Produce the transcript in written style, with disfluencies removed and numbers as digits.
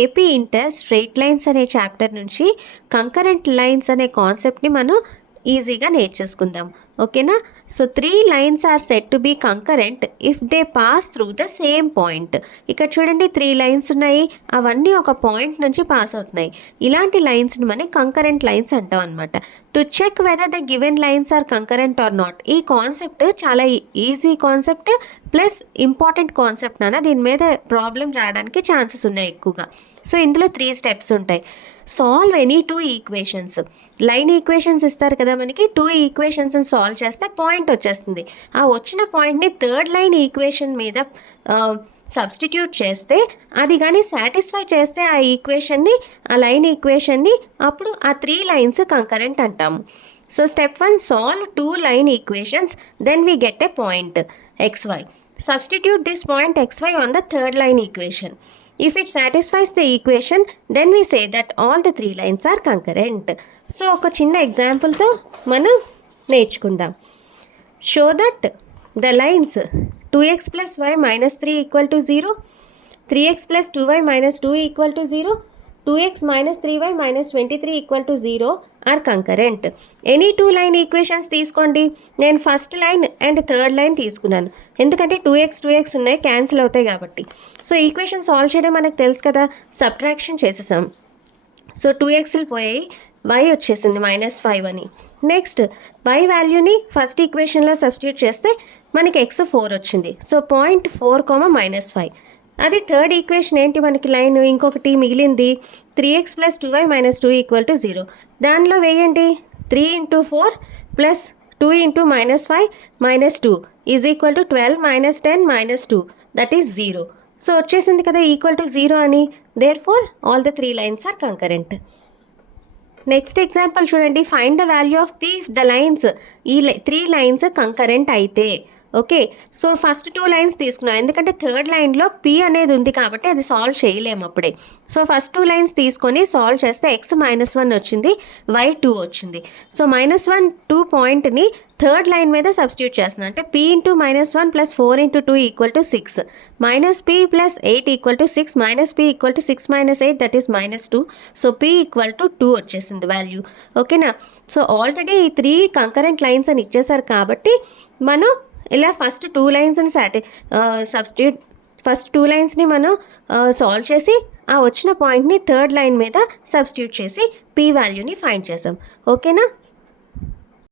AP inter straight lines అనే chapter నుంచి concurrent lines అనే కాన్సెప్ట్ని మనం ఈజీగా నేర్చేసుకుందాం. ఓకేనా? So 3 lines are said to be concurrent if they pass through the same point. ఇక్కడ చూడండి 3 లైన్స్ ఉన్నాయి, అవన్నీ ఒక పాయింట్ నుంచి పాస్ అవుతున్నాయి. ఇలాంటి లైన్స్ని మనం కంకరెంట్ లైన్స్ అంటాం అనమాట. To check whether the given lines are concurrent or not. ఈ కాన్సెప్ట్ చాలా easy concept plus important concept నాన్న. దీని మీద ప్రాబ్లం రావడానికి ఛాన్సెస్ ఉన్నాయి ఎక్కువగా. సో ఇందులో 3 స్టెప్స్ ఉంటాయి. Solve any 2 equations. Line equations ఇస్తారు కదా మనకి, 2 ఈక్వేషన్స్ని సాల్వ్ చేస్తే పాయింట్ వచ్చేస్తుంది. ఆ వచ్చిన పాయింట్ని థర్డ్ లైన్ ఈక్వేషన్ మీద సబ్స్టిట్యూట్ చేస్తే అది కానీ సాటిస్ఫై చేస్తే ఆ ఈక్వేషన్ని, ఆ లైన్ ఈక్వేషన్ని, అప్పుడు ఆ 3 లైన్స్ కంకరెంట్ అంటాము. So step 1, solve 2 line equations, then we get a point xy. Substitute this point xy on the third line equation. If it satisfies the equation, then we say that all the 3 lines are concurrent. So ఒక చిన్న ఎగ్జాంపుల్తో మనం నేర్చుకుందాం. Show that the lines 2x plus y minus 3 equal to 0, 3x plus 2y minus 2 equal to 0, 2x minus 3y minus 23 equal to 0 are concurrent. Any 2 line equations తీసుకోండి. నేను first line and third line తీసుకున్నాను, ఎందుకంటే 2x ఉన్నాయి, cancel అవుతాయి కాబట్టి. So equation solve చేయడం మనకు తెలుసు కదా, సబ్ట్రాక్షన్ చేసేసాం. సో 2xలు పోయాయి, y వచ్చేసింది -5 అని. నెక్స్ట్ y వాల్యూని ఫస్ట్ ఈక్వేషన్లో సబ్స్టిట్యూట్ చేస్తే మనకి x4 వచ్చింది. సో 0.4, -5. అది థర్డ్ ఈక్వేషన్ ఏంటి, మనకి లైన్ ఇంకొకటి మిగిలింది 3x plus 2y minus 2 equal to 0. దానిలో వేయండి 3 into 4 plus 2 into -5 minus 2 is equal to 12 minus 10 minus 2, that is 0. So వచ్చేసింది కదా ఈక్వల్ టు 0 అని. therefore all the 3 lines are concurrent. Next example చూడండి. Find the value of p if the lines, ఈ 3 lines concurrent అయితే. Okay, so first 2 lines తీసుకున్నాం, ఎందుకంటే third లైన్లో p అనేది ఉంది కాబట్టి అది సాల్వ్ చేయలేము అప్పుడే. సో ఫస్ట్ 2 లైన్స్ తీసుకొని సాల్వ్ చేస్తే x -1 వచ్చింది, y 2 వచ్చింది. సో -1, 2 పాయింట్ని థర్డ్ లైన్ మీద సబ్స్టిట్యూట్ చేస్తున్నాం. అంటే p into -1 plus 4 into 2 equal to 6, -p plus 8 equal to 6, -p equal to 6 - 8, that is -2. So p equal to 2 వచ్చేసింది వాల్యూ. ఓకేనా? సో ఆల్రెడీ ఈ 3 కంకరెంట్ లైన్స్ అని ఇచ్చేసారు కాబట్టి మనం ఇలా ఫస్ట్ 2 లైన్స్ని ఫస్ట్ 2 లైన్స్ని మనం సాల్వ్ చేసి ఆ వచ్చిన పాయింట్ని థర్డ్ లైన్ మీద సబ్స్టిట్యూట్ చేసి p వాల్యూని ఫైండ్ చేసాం. ఓకేనా?